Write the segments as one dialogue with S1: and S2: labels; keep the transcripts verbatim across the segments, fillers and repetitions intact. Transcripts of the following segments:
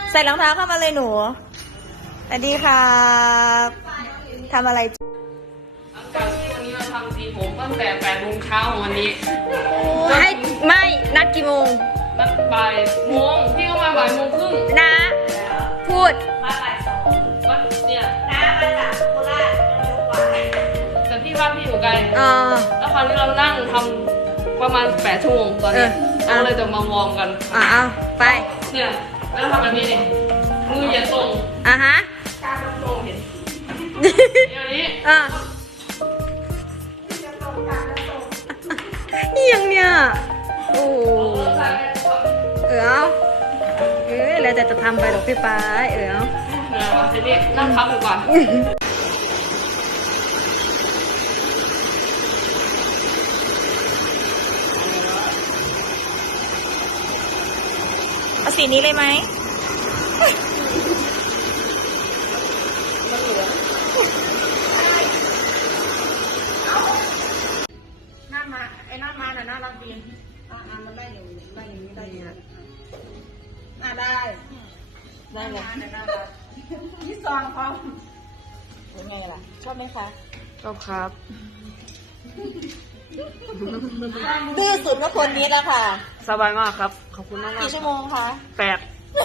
S1: ใส่รองเท้าเข้ามาเลยหนูสวัสดีครับทำอะไร
S2: หลังจากที่วันนี้เราทำสีผมตั้งแต่แปดโมงเช้าของวันนี้
S1: ให้ไม่นัดกี่โมง
S2: นัดบ่ายโมงพี่ก็มาบ่ายโมงครึ่ง
S1: นะพูด
S2: มาบ่ายสองวันเนี่ย
S1: นะมาจากโคราชจังหวัด
S2: แต่พี่ว่าพี่อยู่ไกล
S1: อ่า
S2: แล้วคราวนี้เรานั่งทำประมาณแปดชั่วโมงตอนนี้เราเลยจะมาวอร์มกัน
S1: อ่าเอาไป
S2: เนี่ยแล้วทำแบบนี้ดิมืออย่าตรง
S1: อ่ะฮะ
S2: กล้ามตรงเห็นเดี๋ยวนี้
S1: อ่ะยังเนี่ยโอ้เออเอาเออแล้วจะจะทำไปหรอกพี่ป้าเออเอา
S2: เดี๋ยวทีนี้นั่งทำดีกว่า
S1: เอาสีนี้เลยไหมหน้ามาไอ้หน้ามาน่ะน่ารักดีอ่ามันได้อยู่ได้อย่างนี้ได้อยู่อ่าได้ได้เลยนี่ซองพร้อมเป็นไงล่ะชอบไหมคะ
S2: ชอบครับ
S1: ดื้อสุดก็คนนี้แล้วค่ะ
S2: สบายมากครับขอบคุณมาก
S1: กี่ชั่วโมงคะ
S2: แปด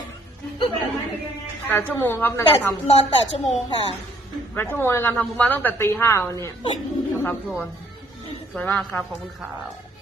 S2: แปดชั่วโมงครับในการทำ
S1: นอนแปดชั่วโมงค่ะ
S2: แปดชั่วโมงในการทำผมมาตั้งแต่ตีห้าวันนี้นะครับทุกคนสวยมากครับขอบคุณครับ